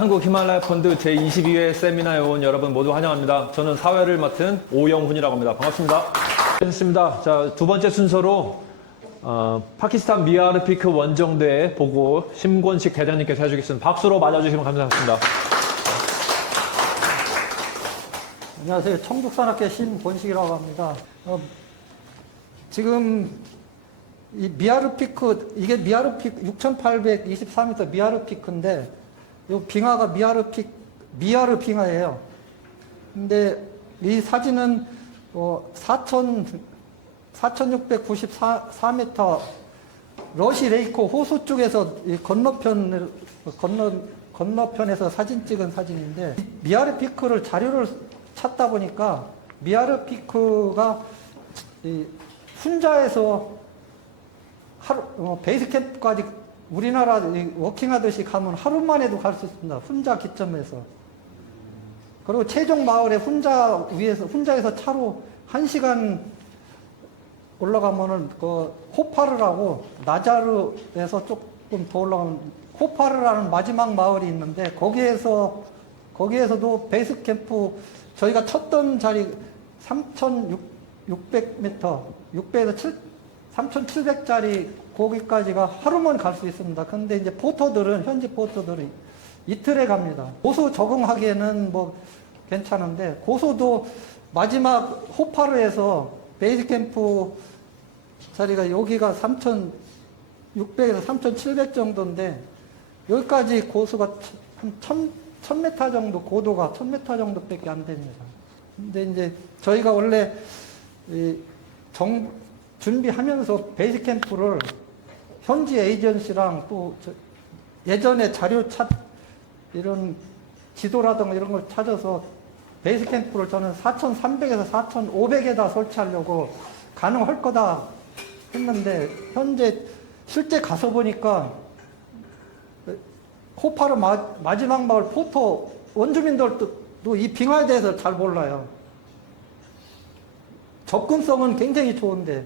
한국 히말라야 펀드 제22회 세미나에 온 여러분 모두 환영합니다. 저는 사회를 맡은 오영훈이라고 합니다. 반갑습니다. 좋습니다. 자, 두 번째 순서로 파키스탄 미아르피크 원정대 보고 심권식 대장님께서 해주겠습니다. 박수로 맞아주시면 감사하겠습니다. 안녕하세요. 청북산악회 심권식이라고 합니다. 지금 이 미아르피크, 이게 미아르피크 6,824m 미아르피크인데 이 빙하가 미아르 빙하예요. 근데 이 사진은 4,694m 러시 레이코 호수 쪽에서 이 건너편에서 사진 찍은 사진인데, 미아르피크를 자료를 찾다 보니까 미아르피크가 이 훈자에서 베이스 캠프까지 우리나라 워킹하듯이 가면 하루 만에도 갈 수 있습니다. 훈자 기점에서. 그리고 최종 마을에 훈자에서 차로 1시간 올라가면은 그 호파르라고, 나자르에서 조금 더 올라가면 호파르라는 마지막 마을이 있는데, 거기에서도 베이스 캠프 저희가 쳤던 자리 3,600m, 600에서 3,700짜리 거기까지가 하루만 갈 수 있습니다. 근데 이제 현지 포터들이 이틀에 갑니다. 고소 적응하기에는 뭐 괜찮은데, 고소도 마지막 호파르에서 베이스 캠프 자리가 여기가 3,600에서 3,700 정도인데, 여기까지 고수가 한 1,000m 정도, 고도가 1,000m 정도밖에 안 됩니다. 근데 이제 저희가 원래 준비하면서 베이스 캠프를 현지 에이전시랑 또 예전에 이런 지도라든가 이런 걸 찾아서 베이스 캠프를 저는 4,300에서 4,500에다 설치하려고 가능할 거다 했는데, 현재 실제 가서 보니까 호파르 마지막 마을 포토 원주민들도 이 빙하에 대해서 잘 몰라요. 접근성은 굉장히 좋은데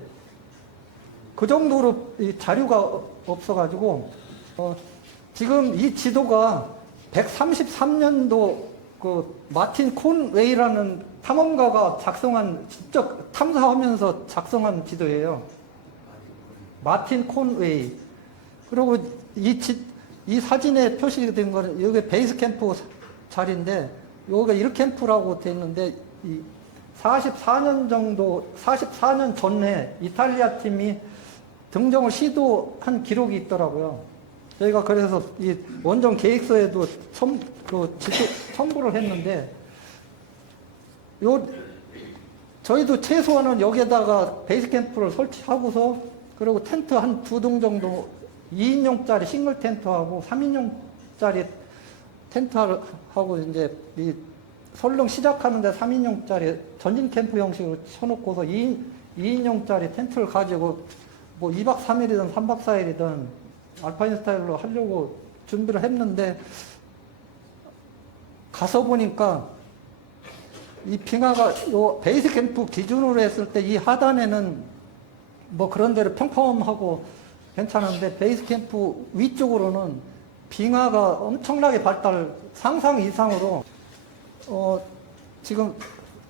그 정도로 이 자료가 없어가지고, 지금 이 지도가 133년도 그 마틴 콘웨이라는 탐험가가 직접 탐사하면서 작성한 지도예요. 마틴 콘웨이. 그리고 이 사진에 표시된 거는 여기 베이스 캠프 자리인데, 여기가 1캠프라고 되어 있는데, 44년 전에 이탈리아 팀이 등정을 시도한 기록이 있더라고요. 저희가 그래서 이 원정 계획서에도 첨부를 했는데, 저희도 최소한은 여기에다가 베이스 캠프를 설치하고서, 그리고 텐트 한 2동 정도 2인용짜리 싱글 텐트하고 3인용짜리 텐트하고 이제 이 설렁 시작하는데 3인용짜리 전진 캠프 형식으로 쳐놓고서 2인용짜리 텐트를 가지고 뭐 2박 3일이든 3박 4일이든 알파인 스타일로 하려고 준비를 했는데, 가서 보니까 이 빙하가 베이스 캠프 기준으로 했을 때 이 하단에는 뭐 그런 대로 평평하고 괜찮은데, 베이스 캠프 위쪽으로는 빙하가 엄청나게 상상 이상으로, 지금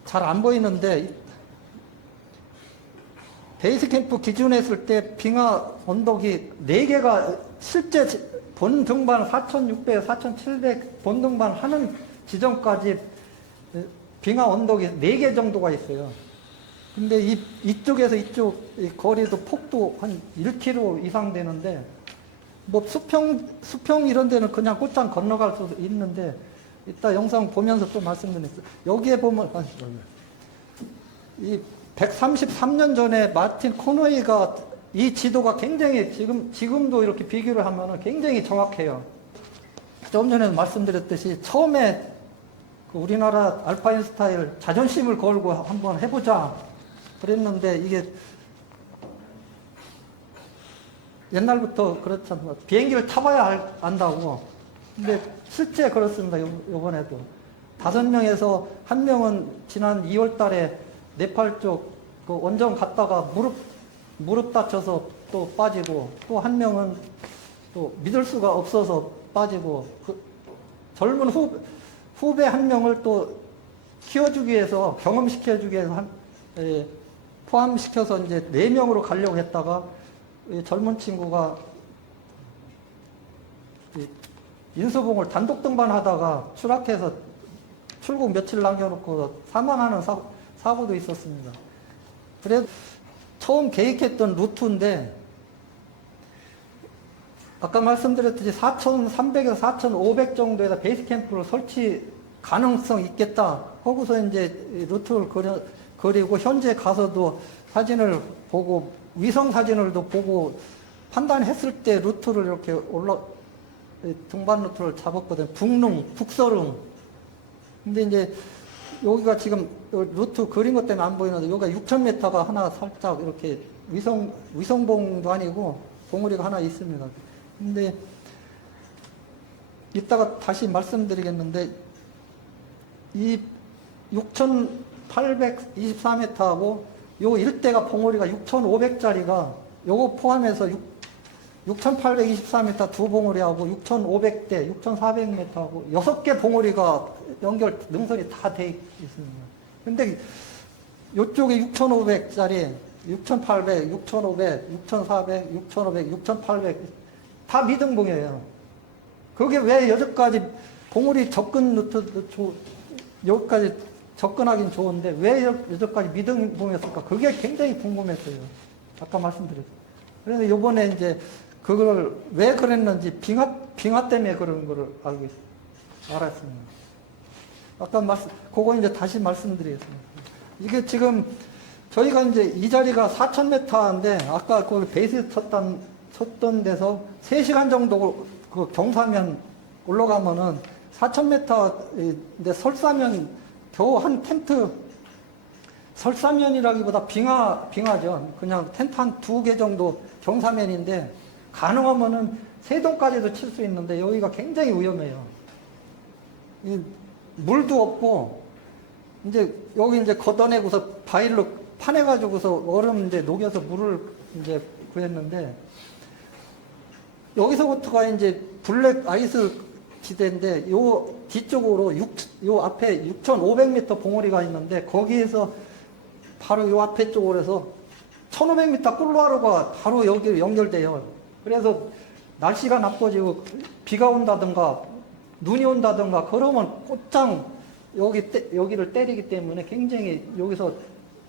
잘 안 보이는데, 베이스 캠프 기준에 했을 때 빙하 언덕이 4개가 실제 본 등반 4,600, 4,700 본 등반 하는 지점까지 빙하 언덕이 4개 정도가 있어요. 근데 이쪽에서 이쪽 거리도 폭도 한 1km 이상 되는데, 뭐 수평 이런 데는 그냥 곧장 건너갈 수 있는데, 이따 영상 보면서 또 말씀드리겠습니다. 여기에 보면 이 133년 전에 마틴 코노이가 이 지도가 굉장히 지금도 이렇게 비교를 하면 굉장히 정확해요. 좀 전에 말씀드렸듯이 처음에 우리나라 알파인 스타일 자존심을 걸고 한번 해보자 그랬는데, 이게 옛날부터 그렇잖아요. 비행기를 타봐야 안다고. 근데 실제 그렇습니다. 요번에도 5명에서 1명은 지난 2월 달에 네팔 쪽 그 원정 갔다가 무릎 다쳐서 또 빠지고, 또 1명은 또 믿을 수가 없어서 빠지고, 젊은 후배 한 명을 또 키워주기 위해서, 경험시켜주기 위해서 포함시켜서 이제 4명으로 가려고 했다가 젊은 친구가 인수봉을 단독 등반하다가 추락해서 출국 며칠 남겨놓고 사망하는 사고도 있었습니다. 그래서 처음 계획했던 루트인데 아까 말씀드렸듯이 4,300에서 4,500 정도에다 베이스 캠프를 설치 가능성 있겠다 하고서 이제 루트를 그리고 현재 가서도 사진을 보고 위성 사진을도 보고 판단했을 때 루트를 이렇게 등반 루트를 잡았거든요. 북서릉. 근데 이제 여기가 지금 루트 그린 것 때문에 안 보이는데 여기가 6,000m가 하나 살짝 이렇게 위성봉도 아니고 봉우리가 하나 있습니다. 근데 이따가 다시 말씀드리겠는데 이 6,824m하고 요 일대가 봉우리가 6,500짜리가 요거 포함해서 6,824m 두 봉우리하고 6,500대, 6,400m하고 6개 봉우리가 능선이 다 돼 있습니다. 근데 요쪽에 6,500짜리, 6,800, 6,500, 6,400, 6,500, 6,800 다 미등봉이에요. 그게 왜 여기까지 봉우리 접근 루트, 여기까지 접근하긴 좋은데 왜 여기까지 미등봉이었을까? 그게 굉장히 궁금했어요. 아까 말씀드렸죠. 그래서 이번에 이제 그걸 왜 그랬는지 빙하 때문에 그런 거를 알았습니다. 아까 그거 이제 다시 말씀드리겠습니다. 이게 지금 저희가 이제 이 자리가 4,000m인데 아까 그 베이스 쳤던 데서 3시간 정도 그 경사면 올라가면은 4,000m인데 설사면 겨우 한 텐트 설사면이라기보다 빙하죠. 그냥 텐트 한 2개 정도 경사면인데 가능하면은 세동까지도 칠 수 있는데 여기가 굉장히 위험해요. 물도 없고 이제 여기 이제 걷어내고서 바일로 파내가지고서 얼음 이제 녹여서 물을 이제 구했는데 여기서부터가 이제 블랙 아이스 지대인데 요 뒤쪽으로 요 앞에 6,500m 봉우리가 있는데 거기에서 바로 요 앞에 쪽으로 해서 1,500m 꿀루아루가 바로 여기 연결돼요. 그래서 날씨가 나빠지고 비가 온다든가 눈이 온다든가 그러면 곧장 여기를 때리기 때문에 굉장히 여기서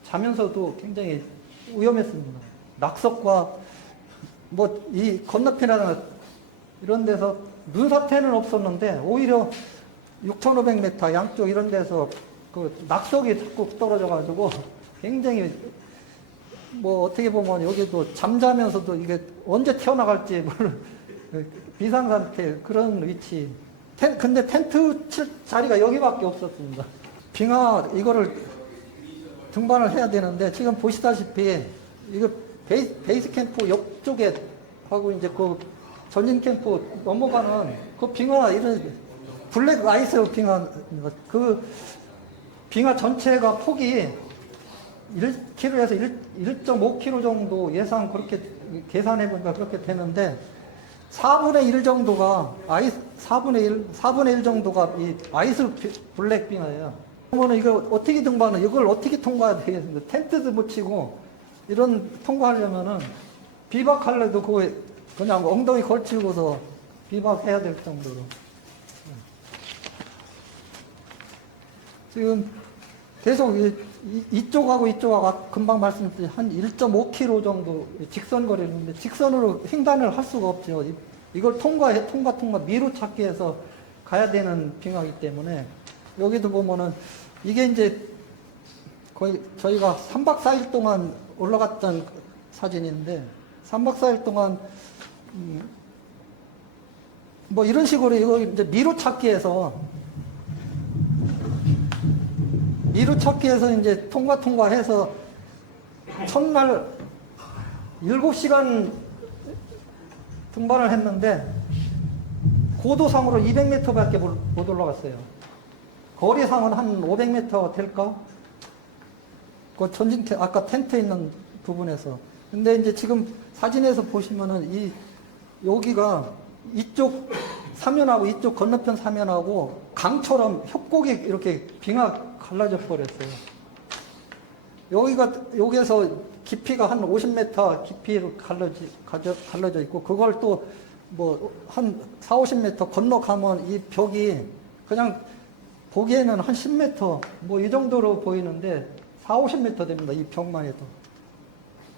자면서도 굉장히 위험했습니다. 낙석과 뭐 이 건너편이나 이런 데서 눈사태는 없었는데 오히려 6,500m 양쪽 이런 데서 그 낙석이 자꾸 떨어져 가지고 굉장히 뭐 어떻게 보면 여기도 잠자면서도 이게 언제 튀어나갈지 모르는 비상상태 그런 위치. 근데 텐트 칠 자리가 여기밖에 없었습니다. 빙하 이거를 등반을 해야 되는데 지금 보시다시피 이거 베이스 캠프 옆쪽에 하고 이제 그 전진 캠프 넘어가는 그 빙하 이런 블랙 아이스 빙하 그 빙하 전체가 폭이 1km에서 1.5km 정도 예상 그렇게 계산해 보니까 그렇게 되는데 4분의 1 정도가 4분의 1 정도가 이 아이스 블랙 빙하예요. 그러면 이거 어떻게 등반을 이걸 어떻게 통과해야 되겠습니까? 텐트도 못 치고 이런 통과하려면은 비박할래도 그거 그냥 엉덩이 걸치고서 비박해야 될 정도로. 지금 계속 이쪽하고 이쪽하고 금방 말씀드린 한 1.5km 정도 직선 거리인데 직선으로 횡단을 할 수가 없죠. 이걸 통과 미루 찾기 해서 가야 되는 빙하기 때문에 여기도 보면은 이게 이제 거의 저희가 3박 4일 동안 올라갔던 사진인데 3박 4일 동안 뭐 이런 식으로 이거 이제 미루 찾기해서 이제 통과해서 첫날 7시간 등반을 했는데 고도상으로 200m밖에 못 올라갔어요. 거리상은 한 500m 될까? 그 아까 텐트 있는 부분에서. 근데 이제 지금 사진에서 보시면은 여기가 이쪽 사면하고 이쪽 건너편 사면하고 강처럼 협곡이 이렇게 빙하 갈라져 버렸어요. 여기서 깊이가 한 50m 깊이로 갈라져 있고, 그걸 또 뭐 한 4, 50m 건너가면 이 벽이 그냥 보기에는 한 10m 뭐 이 정도로 보이는데 4, 50m 됩니다. 이 벽만 해도.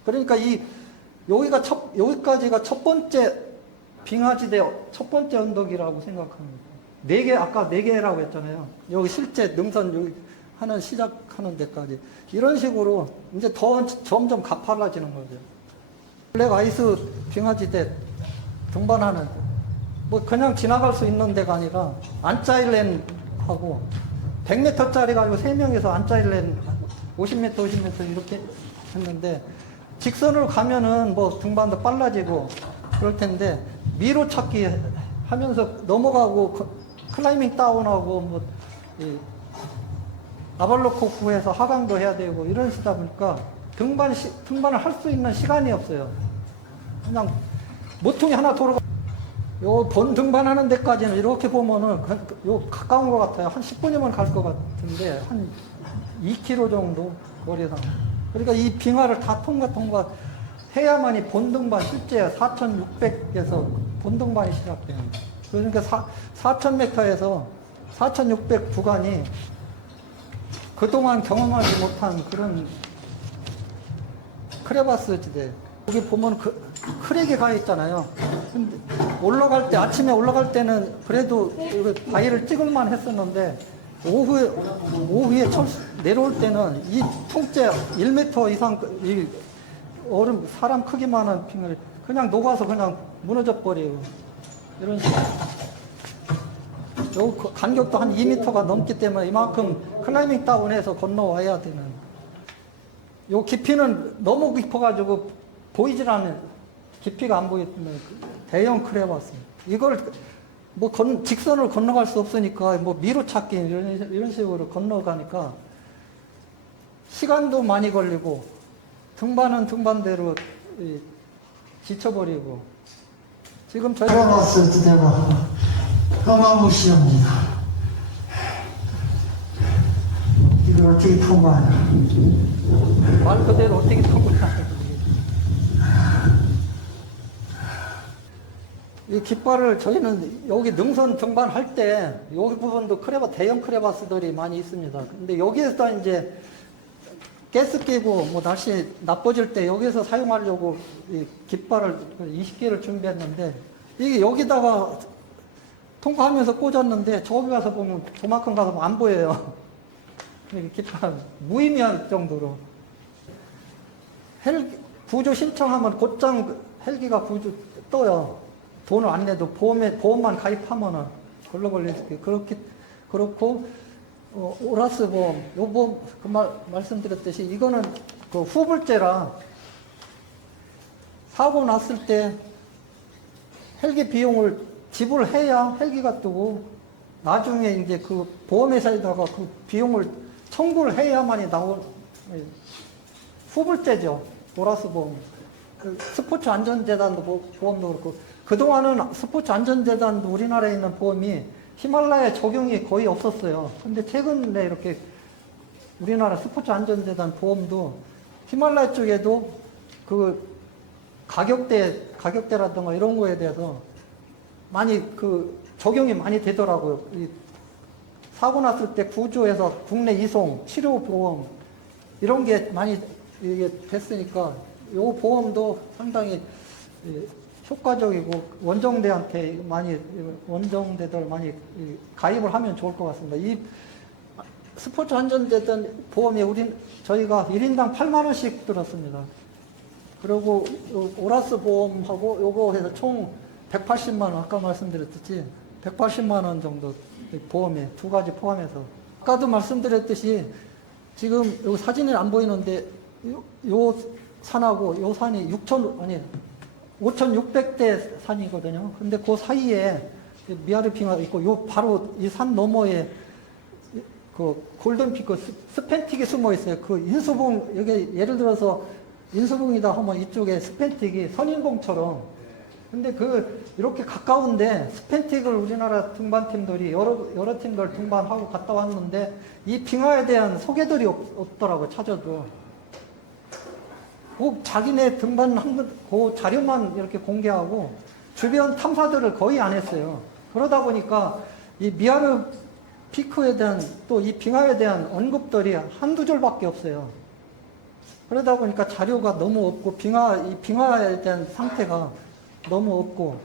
그러니까 여기까지가 첫 번째 빙하지대 첫 번째 언덕이라고 생각합니다. 아까 4개라고 했잖아요. 여기 실제 능선 여기 하는 시작하는 데까지. 이런 식으로 이제 점점 가팔라지는 거죠. 블랙 아이스 빙하지대 등반하는, 뭐 그냥 지나갈 수 있는 데가 아니라 안짜일랜하고 100m짜리 가지고 3명이서 안짜일랜 50m, 50m 이렇게 했는데, 직선으로 가면은 뭐 등반도 빨라지고 그럴 텐데, 미로 찾기 하면서 넘어가고 클라이밍 다운하고 뭐 아발로코프에서 하강도 해야 되고 이런 시다 보니까 등반을 할 수 있는 시간이 없어요. 그냥 모퉁이 하나 돌아가. 요 본 등반하는 데까지는 이렇게 보면은 요 가까운 것 같아요. 한 10분이면 갈 것 같은데 한 2km 정도 거리상. 그러니까 이 빙하를 다 통과해야만이 본등반 실제 4,600에서 본등반이 시작됩니다. 그러니까 4,000m에서 4,600 구간이 그동안 경험하지 못한 그런 크레바스 지대. 여기 보면 크랙이 가 있잖아요. 근데 아침에 올라갈 때는 그래도 바위를 찍을만 했었는데, 오후에 내려올 때는 이 통째 1m 이상 이 얼음, 사람 크기만한 빙을 그냥 녹아서 그냥 무너져 버려요. 이런 식으로. 요 간격도 한 2m가 넘기 때문에 이만큼 클라이밍 다운해서 건너와야 되는. 요 깊이는 너무 깊어가지고 보이질 않는, 깊이가 안 보이는 대형 크레바스. 이걸 뭐 직선으로 건너갈 수 없으니까 뭐 미로 찾기 이런 식으로 건너가니까 시간도 많이 걸리고, 등반은 등반대로 지쳐버리고. 지금 저희가 크레바스 지대가 어마무시합니다. 이걸 어떻게 통과하냐. 말 그대로 어떻게 통과하냐. 이 깃발을 저희는 여기 능선 등반할 때 여기 부분도 대형 크레바스들이 많이 있습니다. 근데 여기에서 이제 가스 끼고 뭐 날씨 나빠질 때 여기서 사용하려고 이 깃발을 20개를 준비했는데, 이게 여기다가 통과하면서 꽂았는데 저기 가서 보면 저만큼 가서 보면 안 보여요. 깃발 무의미할 정도로. 구조 신청하면 곧장 헬기가 구조 떠요. 돈을 안 내도 보험만 가입하면은 걸러 걸릴 수 있고. 그렇고 오라스 보험, 요 보험 말씀드렸듯이 이거는 그 후불제라 사고 났을 때 헬기 비용을 지불해야 헬기가 뜨고, 나중에 이제 그 보험회사에다가 그 비용을 청구를 해야만이 나올 후불제죠. 오라스 보험. 그 스포츠 안전재단도 보험도 그렇고, 그동안은 스포츠 안전재단도 우리나라에 있는 보험이 히말라야 적용이 거의 없었어요. 근데 최근에 이렇게 우리나라 스포츠 안전재단 보험도 히말라야 쪽에도 그 가격대라든가 이런 거에 대해서 많이 적용이 많이 되더라고요. 사고 났을 때 구조해서 국내 이송, 치료 보험 이런 게 많이 이게 됐으니까 요 보험도 상당히 효과적이고 원정대들 많이 가입을 하면 좋을 것 같습니다. 이 스포츠 안전재단 보험에 저희가 1인당 8만 원씩 들었습니다. 그리고 오라스 보험하고 요거 해서 총 180만 원, 아까 말씀드렸듯이 180만 원 정도 보험에 두 가지 포함해서. 아까도 말씀드렸듯이 지금 요 사진이 안 보이는데 요 산하고 요 산이 5,600대 산이거든요. 근데 그 사이에 미아르 빙하 있고, 요 바로 이 산 너머에 그 골든피크 스펜틱이 숨어 있어요. 그 인수봉, 여기 예를 들어서 인수봉이다 하면 이쪽에 스펜틱이 선인봉처럼 근데 이렇게 가까운데 스펜틱을 우리나라 등반팀들이 여러 팀들 등반하고 갔다 왔는데 이 빙하에 대한 소개들이 없더라고, 찾아도. 꼭 자기네 등반한 그 자료만 이렇게 공개하고 주변 탐사들을 거의 안 했어요. 그러다 보니까 이 미아르 피크에 대한 또 이 빙하에 대한 언급들이 한두 줄밖에 없어요. 그러다 보니까 자료가 너무 없고 이 빙하에 대한 상태가 너무 없고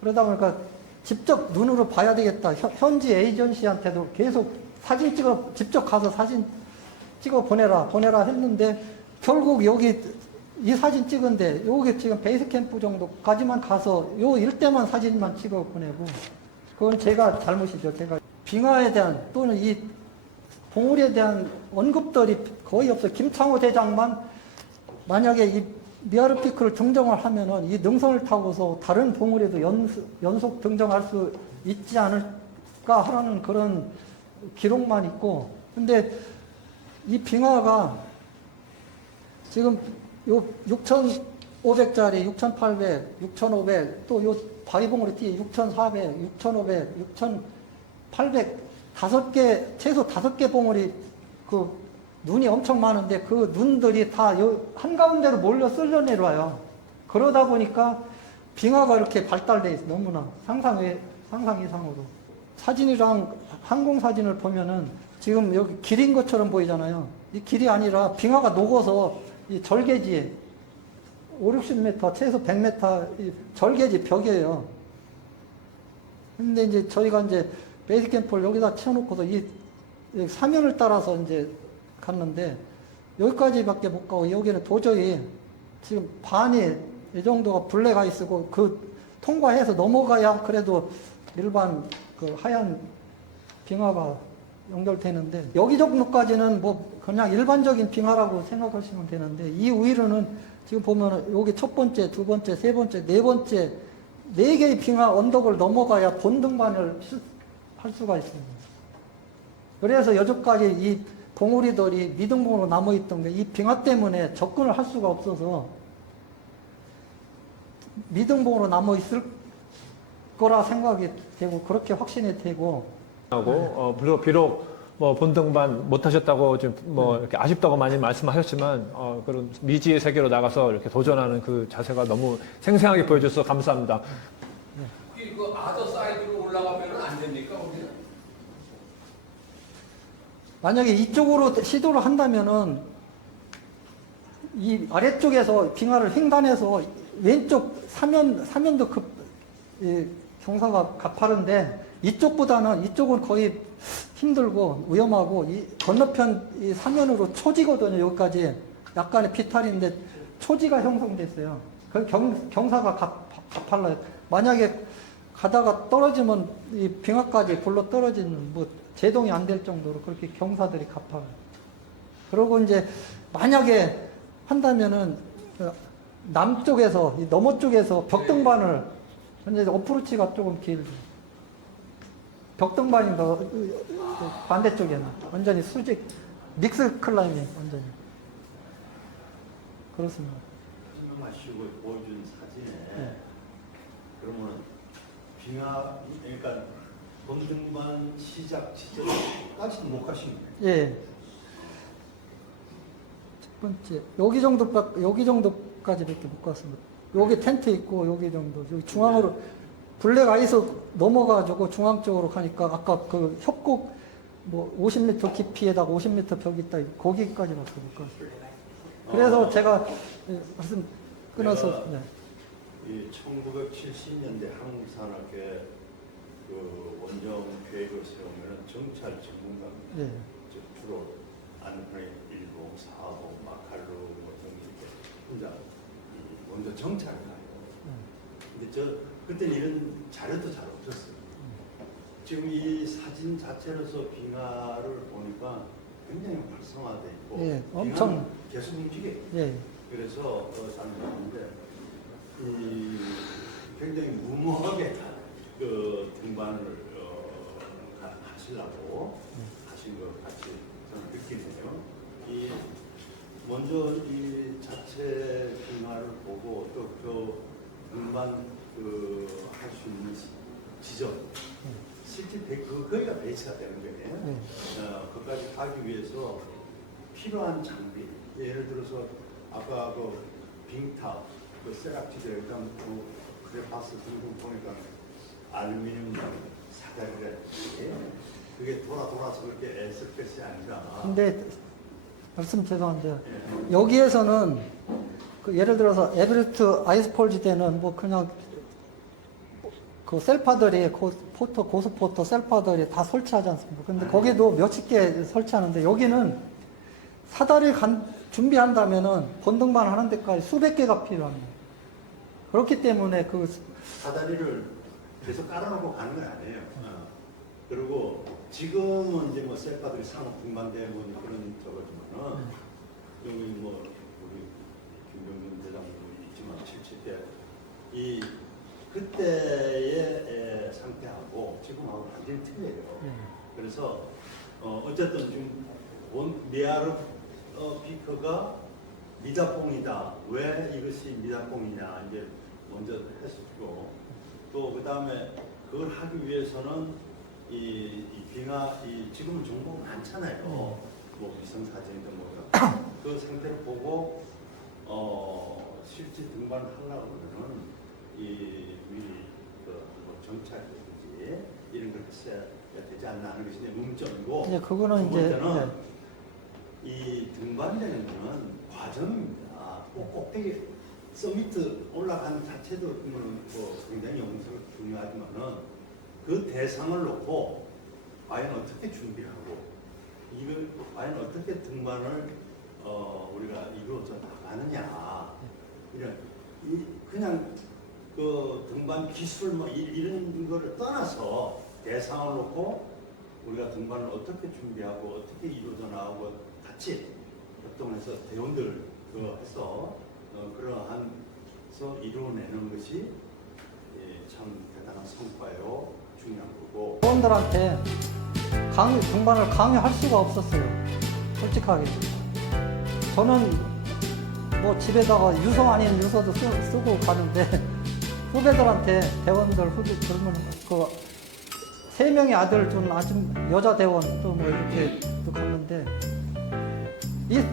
그러다 보니까 직접 눈으로 봐야 되겠다. 현지 에이전시한테도 계속 직접 가서 사진 찍어 보내라 했는데 결국 여기 이 사진 찍은데 여기 지금 베이스 캠프 정도까지만 가서 요 일대만 사진만 찍어 보내고 그건 제가 잘못이죠. 제가 빙하에 대한 또는 이 봉우리에 대한 언급들이 거의 없어요. 김창호 대장만 만약에 이 미아르 피크를 등정을 하면은 이 능선을 타고서 다른 봉우리에도 연속 등정할 수 있지 않을까 하는 그런 기록만 있고 근데 이 빙하가 지금 요 6,500짜리 6,800, 6,500 또 요 바위봉우리 띠 6,400, 6,500, 6,800 최소 5개 봉우리 그 눈이 엄청 많은데 그 눈들이 다 한가운데로 몰려 쓸려 내려와요. 그러다 보니까 빙하가 이렇게 발달돼 있어. 너무나 상상 이상으로. 사진이랑 항공 사진을 보면은 지금 여기 길인 것처럼 보이잖아요. 이 길이 아니라 빙하가 녹아서 이 절개지에 5, 60m, 최소 100m 이 절개지 벽이에요. 근데 이제 저희가 이제 베이스 캠프를 여기다 치워놓고서 이 사면을 따라서 이제 갔는데 여기까지밖에 못 가고 여기는 도저히 지금 반이 이 정도가 블랙 아이스고 통과해서 넘어가야 그래도 일반 하얀 빙하가 연결되는데 여기 정도까지는 뭐 그냥 일반적인 빙하라고 생각하시면 되는데 이 위로는 지금 보면 여기 첫 번째, 두 번째, 세 번째, 네 번째 4개의 빙하 언덕을 넘어가야 본등반을 할 수가 있습니다. 그래서 여기까지 이 봉우리들이 미등봉으로 남아있던 게 이 빙하 때문에 접근을 할 수가 없어서 미등봉으로 남아있을 거라 생각이 되고 그렇게 확신이 되고 비록 뭐 본등반 못하셨다고 좀 뭐 이렇게 아쉽다고 많이 말씀하셨지만 그런 미지의 세계로 나가서 이렇게 도전하는 그 자세가 너무 생생하게 보여줘서 감사합니다. 그 아더 사이드로 올라가면 안 됩니까? 거기는? 만약에 이쪽으로 시도를 한다면은 이 아래쪽에서 빙하를 횡단해서 왼쪽 사면도 경사가 가파른데 이쪽은 거의 힘들고 위험하고 이 건너편 이 사면으로 초지거든요. 여기까지 약간의 피탈인데 초지가 형성됐어요. 그 경사가 가팔라요. 만약에 가다가 떨어지면 이 빙하까지 굴러 떨어지는 뭐 제동이 안 될 정도로 그렇게 경사들이 가파요. 그리고 이제 만약에 한다면은 남쪽에서 이 너머 쪽에서 벽등반을 이제 어프로치가 조금 길죠. 벽등반이 더 반대쪽에는 완전히 수직 믹스 클라이밍 완전히 그렇습니다. 설명하시고 보여준 사진에 그러면 빙하 그러니까 본등반 시작 지점까지 못 가신 거예요? 예. 첫 번째 여기 정도까지밖에 못 갔습니다. 여기 텐트 있고 여기 정도 여기 중앙으로 블랙 아이스 넘어가지고 중앙 쪽으로 가니까 아까 그 협곡 뭐 50m 깊이에다가 50m 벽이 있다 거기까지 갔어요. 그래서 제가 말씀 끊어서 이 1970년대 한국산업계 그 원정 계획을 세우면 정찰 전문가입니다. 네. 주로 안프레 1봉, 4봉, 마칼루 뭐 등 이렇게 혼자 먼저 정찰을 가요. 근데 그때는 이런 자료도 잘 없었어요. 지금 이 사진 자체로서 빙하를 보니까 굉장히 활성화돼 있고 예, 엄청 빙하는 계속 움직여요. 예. 그래서 사람들인데 굉장히 무모하게 그 등반을 하시려고 하신 것 같이 저는 느끼네요. 먼저 이 자체 빙하를 보고 또 그 등반 할 수 있는 지점, 실제 거기가 베이스가 되는 거예요. 그것까지 가기 위해서 필요한 장비, 예를 들어서 아까 그 빙탑, 그 세락지대 일단 크레파스 등등 보니까 알루미늄 사다리래. 그게 돌아서 그렇게 애쓸 것이 아니라. 근데 말씀 죄송한데요. 예. 여기에서는 그 예를 들어서 에베레스트 아이스폴 지대는 뭐 그냥 그 셀파들이 고스포터 셀파들이 다 설치하지 않습니까? 근데 거기도 몇십 개 설치하는데 여기는 사다리 준비한다면은 본등반 하는 데까지 수백 개가 필요합니다. 그렇기 때문에 그 사다리를 계속 깔아놓고 가는 건 아니에요. 그리고 지금은 이제 뭐 셀파들이 상업 등반대 뭐 그런 저거지만은 여기 뭐 우리 김병준 대장도 있지만 70대 이 그때의 상태하고 지금하고 완전히 틀려요. 그래서 어쨌든 지금 미아르 피크가 미다뽕이다. 왜 이것이 미다뽕이냐 이제 먼저 했었고 또 그 다음에 그걸 하기 위해서는 이 빙하 지금은 정보가 많잖아요. 뭐 위성 사진이든 그 상태를 보고 실제 등반을 하려고 그러면은 미리 뭐 정찰이든지 이런 걸 했어야 되지 않나 하는 것이 이제 문점이고. 이제 그거는 두 이제 번째는 이 등반되는 거는 과정입니다. 꼭대기 서미트 올라가는 자체도 뭐 굉장히 중요하지만은 그 대상을 놓고 과연 어떻게 준비하고 이걸 과연 어떻게 등반을 우리가 이루어져 나가느냐 이런 그냥 그 등반 기술 뭐 이런 거를 떠나서 대상을 놓고 우리가 등반을 어떻게 준비하고 어떻게 이루어져 나가고 같이 협동해서 대원들 해서 그러한서 이루어내는 것이 참 대단한 성과요 중요한 거고. 회원들한테 등반을 강요할 수가 없었어요. 솔직하게. 저는 뭐 집에다가 유서 아닌 유서도 쓰고 가는데 후배들한테 대원들 젊은 그 3명의 아들 둔 여자 대원 또 뭐 이렇게 또 갔는데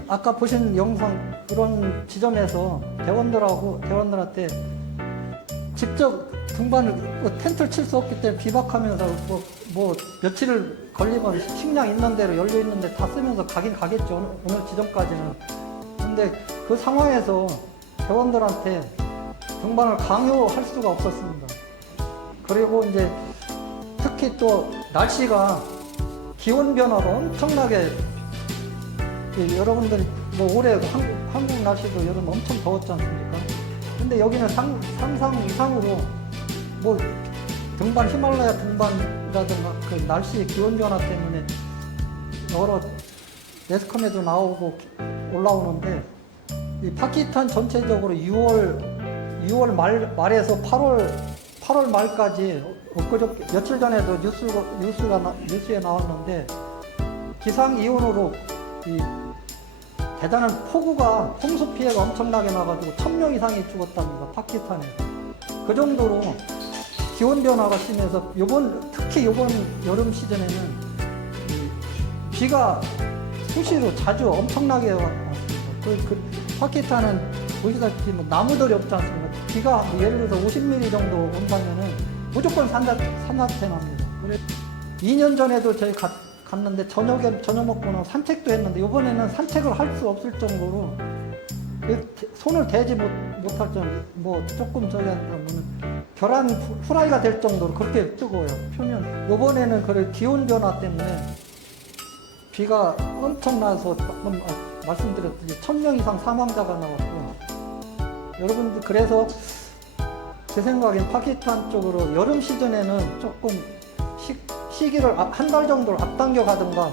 아까 보신 영상 그런 지점에서 대원들한테 직접 등반을 텐트를 칠 수 없기 때문에 비박하면서 뭐 며칠을 걸리면 식량 있는 대로 연료 있는데 다 쓰면서 가긴 가겠죠. 어느 지점까지는. 근데 그 상황에서 대원들한테 등반을 강요할 수가 없었습니다. 그리고 이제 특히 또 날씨가 기온 변화가 엄청나게 여러분들 뭐 올해 한국 날씨도 여름 엄청 더웠지 않습니까? 근데 여기는 상상 이상으로 뭐 등반 히말라야 등반이라든가 그 날씨 기온 변화 때문에 여러 매스컴에도 나오고 올라오는데 이 파키스탄 전체적으로 6월 말에서 8월 말까지 엊그저께 며칠 전에도 뉴스에 나왔는데 기상 이온으로 이 대단한 폭우가 홍수 피해가 엄청나게 나가지고 1000명 이상이 죽었답니다. 파키스탄에. 그 정도로 기온 변화가 심해서 특히 이번 여름 시즌에는 비가 수시로 자주 엄청나게 왔습니다. 파키스탄은 보시다시피 뭐 나무들이 없지 않습니까? 비가 예를 들어서 50mm 정도 온다면은 무조건 산사태 납니다. 2년 전에도 저희 갔는데 저녁 먹고는 산책도 했는데 이번에는 산책을 할 수 없을 정도로 손을 대지 못할 정도, 뭐 조금 저기 한다면 계란 후라이가 될 정도로 그렇게 뜨거워요. 표면. 이번에는 그 기온 변화 때문에 비가 엄청나서 말씀드렸듯이 1000명 이상 사망자가 나왔고 여러분들 그래서 제 생각엔 파키스탄 쪽으로 여름 시즌에는 조금 시기를 한 달 정도를 앞당겨 가든가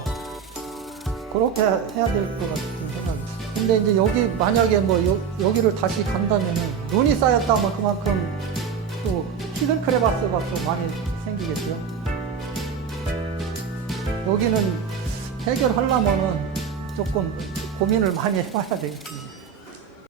그렇게 해야 될 것 같은 생각이 있어요. 근데 이제 여기 만약에 뭐 여기를 다시 간다면은 눈이 쌓였다면 그만큼 또 히든 크레바스가 또 많이 생기겠죠. 여기는 해결하려면은 조금 고민을 많이 해봐야 되겠습니다.